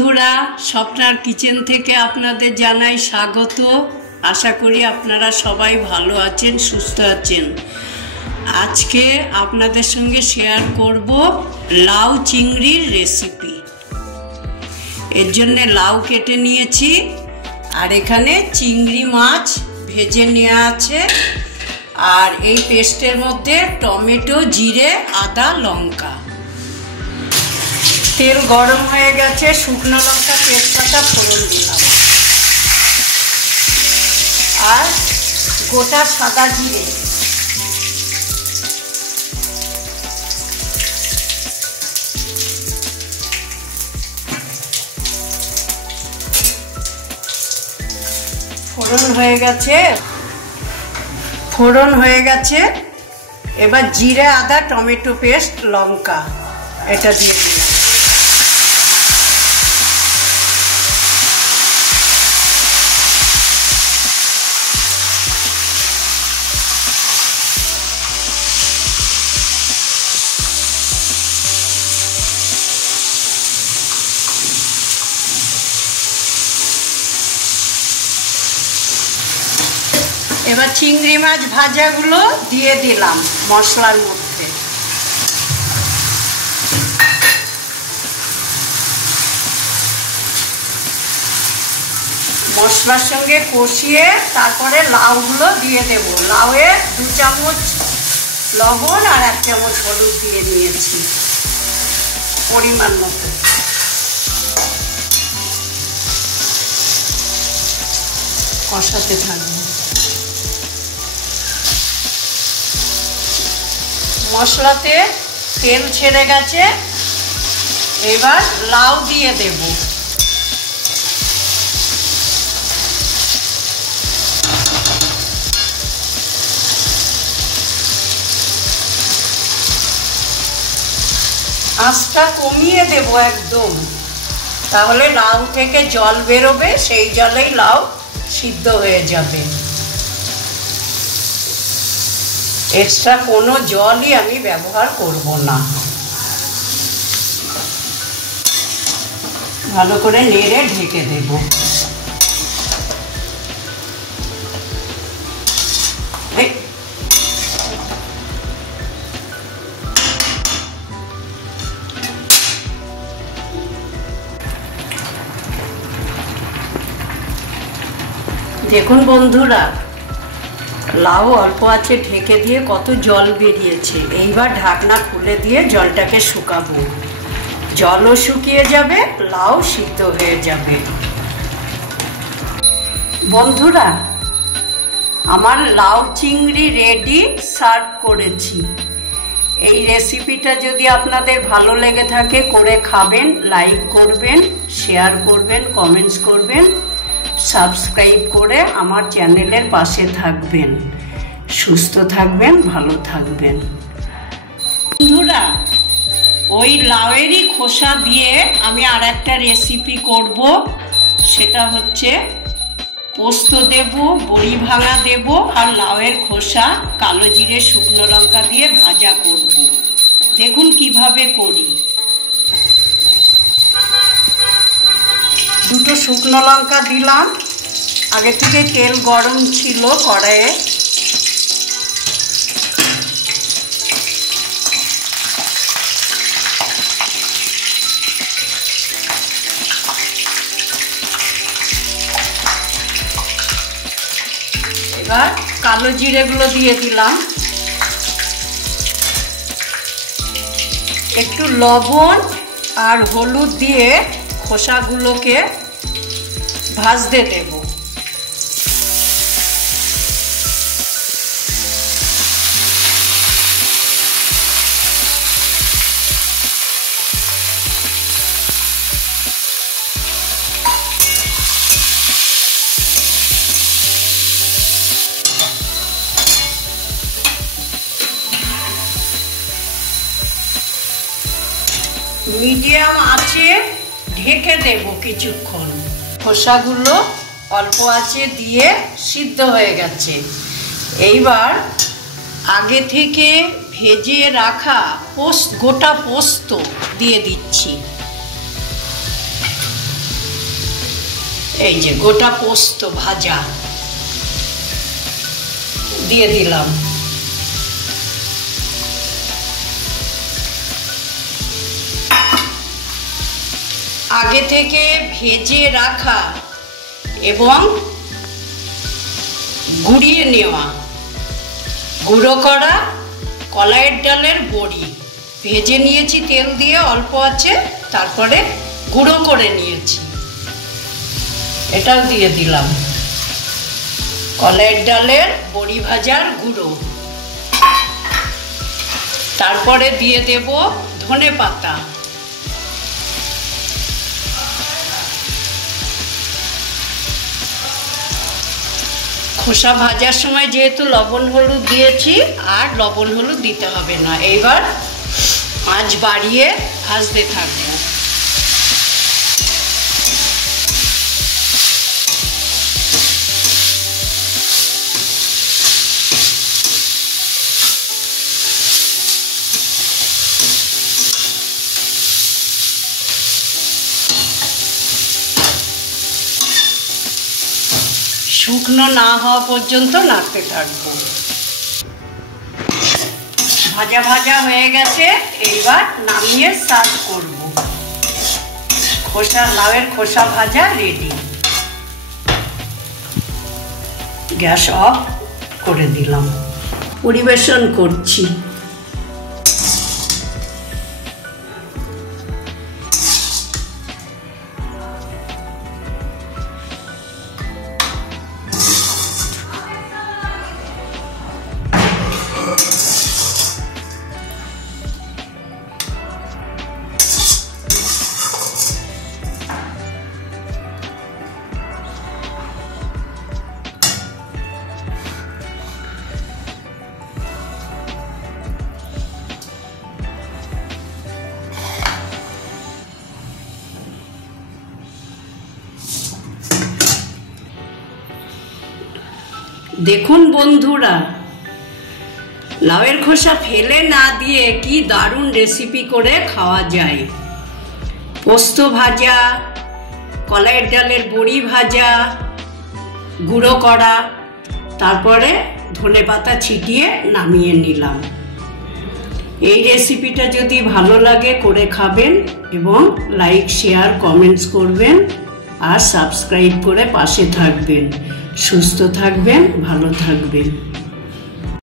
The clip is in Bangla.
বন্ধুরা, স্বপ্নার কিচেন থেকে আপনাদের জানাই স্বাগত। আশা করি আপনারা সবাই ভালো আছেন, সুস্থ আছেন। আজকে আপনাদের সঙ্গে শেয়ার করব লাউ চিংড়ির রেসিপি। এর জন্য লাউ কেটে নিয়েছি, আর এখানে চিংড়ি মাছ ভেজে নেওয়া আছে। আর এই পেস্টের মধ্যে টমেটো, জিরে, আদা, লঙ্কা। তেল গরম হয়ে গেছে, শুকনো লঙ্কা, তেজপাতা ফোড়ন দিলাম, আর গোটা সাদা জিরে। ফোড়ন হয়ে গেছে। এবার জিরে, আদা, টমেটো পেস্ট, লঙ্কা এটা দিয়ে দিলাম। এবার চিংড়ি মাছ ভাজাগুলো দিয়ে দিলাম মশলার মধ্যে। মশলার সঙ্গে কষিয়ে তারপরে লাউগুলো দিয়ে দেব। লাউয়ে 2 চামচ লবণ আর 1 চামচ হলুদ দিয়ে নিয়েছি পরিমাণ মতো। কষাতে থাকবো। মশলাতে তেল ছেড়ে গেছে, এবার লাউ দিয়ে দেব। আঁচটা কমিয়ে দেব একদম, তাহলে লাউ থেকে জল বেরোবে, সেই জলেই লাউ সিদ্ধ হয়ে যাবে। এক্সট্রা কোনো জলই আমি ব্যবহার করব না। ভালো করে নেড়ে ঢেকে দেব। দেখুন বন্ধুরা, লাউ অল্প আছে ঢেকে দিয়ে কত জল বেরিয়েছে। এইবার ঢাকনা খুলে দিয়ে জলটাকে শুকাবো। জলও শুকিয়ে যাবে, লাউ সিদ্ধ হয়ে যাবে। বন্ধুরা, আমার লাউ চিংড়ি রেডি, সার্ভ করেছি। এই রেসিপিটা যদি আপনাদের ভালো লেগে থাকে করে খাবেন, লাইক করবেন, শেয়ার করবেন, কমেন্টস করবেন, সাবস্ক্রাইব করে আমার চ্যানেলের পাশে থাকবেন। সুস্থ থাকবেন, ভালো থাকবেন। বন্ধুরা, ওই লাউয়েরই খোসা দিয়ে আমি আর একটা রেসিপি করব। সেটা হচ্ছে পোস্ত দেব, বড়ি ভাঙা দেব, আর লাউয়ের খোসা কালো জিরে, শুকনো লঙ্কা দিয়ে ভাজা করব। দেখুন কিভাবে করি। 2 শুকনো লঙ্কা দিলাম। আগে থেকে তেল গরম ছিল কড়াইয়ে। এবার কালো জিরেগুলো দিয়ে দিলাম। একটু লবণ আর হলুদ দিয়ে খোসাগুলোকে ভাজতে দেব। মিডিয়াম আঁচে ঢেকে দেব কিছুক্ষণ। খোসাগুলো অল্প আঁচে দিয়ে সিদ্ধ হয়ে গেছে। এইবার আগে থেকে ভেজে রাখা গোটা পোস্ত দিয়ে দিচ্ছি। এই যে গোটা পোস্ত ভাজা দিয়ে দিলাম। আগে থেকে ভেজে রাখা এবং গুঁড়িয়ে নেওয়া গুঁড়ো করা কলাইয়ের ডালের বড়ি ভেজে নিয়েছি তেল দিয়ে অল্প আছে, তারপরে গুঁড়ো করে নিয়েছি, এটাও দিয়ে দিলাম। কলাইয়ের ডালের বড়ি ভাজার গুঁড়ো, তারপরে দিয়ে দেব ধনেপাতা, খোসা ভাজার সময় যেহেতু লবণ হলুদ দিয়েছি আর লবণ হলুদ দিতে হবে না। এইবার আঁচ বাড়িয়ে ভাজতে থাকবো। শুকনো না হওয়া পর্যন্ত নাড়তে থাকবো। ভাজা ভাজা হয়ে গেছে, এইবার নামিয়ে সার্ভ করব। লাউয়ের খোসা ভাজা রেডি। গ্যাস অফ করে দিলাম, পরিবেশন করছি। দেখুন বন্ধুরা, লাউয়ের খোসা ফেলে না দিয়ে কি দারুণ রেসিপি করে খাওয়া যায়। পোস্ত ভাজা, কলাইয়ের ডালের বড়ি ভাজা গুঁড়ো করা, তারপরে ধনেপাতা ছিটিয়ে নামিয়ে নিলাম। এই রেসিপিটা যদি ভালো লাগে করে খাবেন এবং লাইক শেয়ার কমেন্টস করবেন আর সাবস্ক্রাইব করে পাশে থাকবেন। সুস্থ থাকবেন, ভালো থাকবেন।